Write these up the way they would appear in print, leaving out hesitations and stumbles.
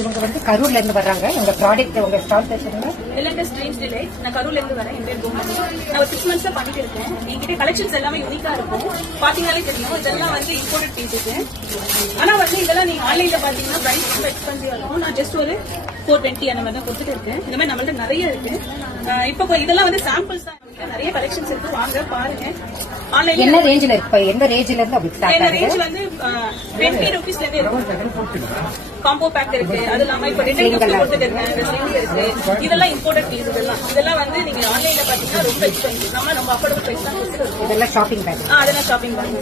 இவங்க வந்து கரூர்ல இருந்து வர்றாங்க. உங்க ப்ராடக்ட் உங்க ஸ்டால் பேசுறீங்க. LNS trains delight. நான் கரூர்ல இருந்து வரேன். என் பேர் கோமதி. நான் ஒரு 6 months பண்ணிட்டு இருக்கேன். என்கிட்ட கலெக்ஷன்ஸ் எல்லாமே யூனிக்கா இருக்கும். பாத்தீங்கன்னாலே தெரியும். இதெல்லாம் வந்து இம்போர்ட்டட் பீசஸ். ஆனா வந்து இதெல்லாம் நீங்க ஆன்லைன்ல பாத்தீங்கன்னா பிரைஸ் ரொம்ப எக்ஸ்பென்சிவா இருக்கும். நான் ஜஸ்ட் ஒரு 420 அந்த மாதிரி தான் கொடுத்துட்டு இருக்கேன். இந்த மாதிரி நம்மள்ட்ட நிறைய இருக்கு. இப்போ இதெல்லாம் வந்து சாம்பிள்ஸ் தான். நிறைய கலெக்ஷன்ஸ் இருக்கு. வாங்க பாருங்க. ஆன்லைன்ல என்ன ரேஞ்சில இருக்கு? எந்த ரேஞ்சில இருந்து அப்படி ஸ்டார்ட் ஆகுது? ரேஞ்ச் வந்து 20 rupeesல இருந்து இருக்கு. காம்போ பேக் இருக்கு. அது இல்லாம இப்ப ரிட்டன் கிஃப்ட் கொடுத்துட்டு இருக்கு. இதெல்லாம் இம்போர்ட்டட் பீஸ். இதெல்லாம் வந்து நீங்க ஆன்லைன்ல பாத்தீங்கன்னா ரொம்ப எக்ஸ்பென்சிவ். நம்ம ரொம்ப அஃபோர்டபிள் பிரைஸ் தான் கொடுத்துருக்கோம். இதெல்லாம் ஷாப்பிங் பேக். அதெல்லாம் ஷாப்பிங் பேக்.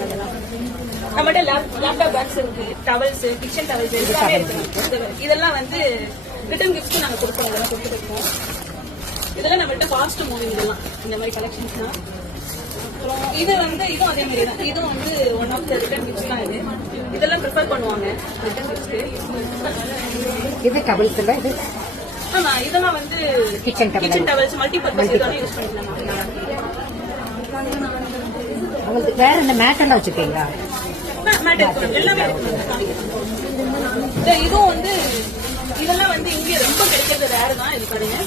நம்மகிட்ட லேப்டாப் பேக்ஸ் இருக்கு, டவல்ஸ், கிச்சன் டவல்ஸ் எல்லாமே இருக்கு. இதெல்லாம் வந்து ரிட்டன் கிஃப்ட் நாங்க கொடுப்போம். இதெல்லாம் கொடுத்துருக்கோம். இதெல்லாம் நம்மகிட்ட ஃபாஸ்ட் மூவிங். இதெல்லாம் இந்த மாதிரி கலெக்ஷன்ஸ் தான். இது வந்து இதுவும் அதே மாதிரி தான். இதுவும் வந்து one of the return gifts தான். இதெல்லாம் ப்ரிஃபர் பண்ணுவாங்க ரிட்டன் கிஃப்ட்ஸ்க்கு. இது டவல்ஸ் இல்ல இது? ஆமா, இதெல்லாம் வந்து கிச்சன் டவல்ஸ் மல்டி பர்பஸ் இதெல்லாம் யூஸ் பண்ணிக்கலாம். உங்களுக்கு வேற என்ன மேட் எல்லாம் வச்சிருக்கீங்களா? மேட் இருக்கு, எல்லாமே இருக்கு. இதுவும் வந்து இதெல்லாம் வந்து இங்கே ரொம்ப கிடைக்கிறது ரேர் தான். இது கிடையாது.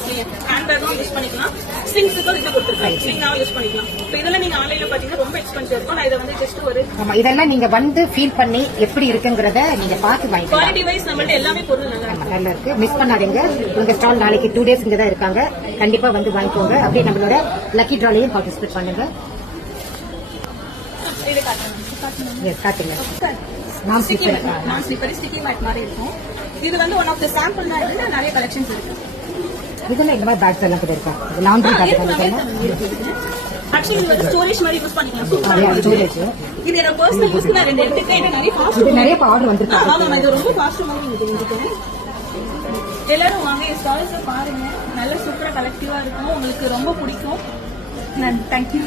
ஹேண்ட் பேக்கும் யூஸ் பண்ணிக்கலாம். ஸ்லிங்ஸுக்கும் இது கொடுத்துருக்காங்க. ஸ்லிங்காவும் யூஸ் பண்ணிக்கலாம். இப்போ இதெல்லாம் நீங்க ஆன்லைன்ல பாத்தீங்கன்னா ரொம்ப எக்ஸ்பென்சிவ் இருக்கும். நான் இதை வந்து ஜஸ்ட் ஒரு இதெல்லாம் நீங்க வந்து ஃபீல் பண்ணி எப்படி இருக்குங்கிறத நீங்க பார்த்து வாங்கிக்கலாம். குவாலிட்டி வைஸ் நம்மள்ட்ட எல்லாமே பொருள் நல்லா இருக்கு. மிஸ் பண்ணாதீங்க. உங்க ஸ்டால் நாளைக்கு 2 days இங்க தான் இருக்காங்க. கண்டிப்பா வந்து வாங்கிக்கோங்க. அப்படியே நம்மளோட லக்கி டிராலையும் பார்ட்டிசிபேட் பண்ணுங்க. இது காட்டுங்க. காட்டுங்க. நான் ஸ்லிப்பர் ஸ்டிக்கி மேட் மாதிரி இருக்கும். இது வந்து ஒன் ஆஃப் த சாம்பிள் தான். இதுல நிறைய கலெக்ஷன்ஸ் இருக்கு. இதெல்லாம் இந்த மாதிரி பேக்ஸ் எல்லாம் கூட இருக்கும். லாண்ட்ரி பேக் ஆக்சுவலி இது வந்து ஸ்டோரேஜ் மாதிரி யூஸ் பண்ணிக்கலாம். ஸ்டோரேஜ். இது என்ன பர்சனல் யூஸ்க்கு நான் ரெண்டு எடுத்துக்கிட்டேன். இது நிறைய ஃபாஸ்ட். இது நிறைய ஆர்டர் வந்திருக்கு. ஆமா, இது ரொம்ப ஃபாஸ்ட் மூவிங். இது உங்களுக்கு எல்லாரும் வாங்க, ஸ்டால்ஸ் பாருங்க. நல்ல சூப்பரா கலெக்டிவா இருக்கும். உங்களுக்கு ரொம்ப பிடிக்கும். தேங்க்யூ.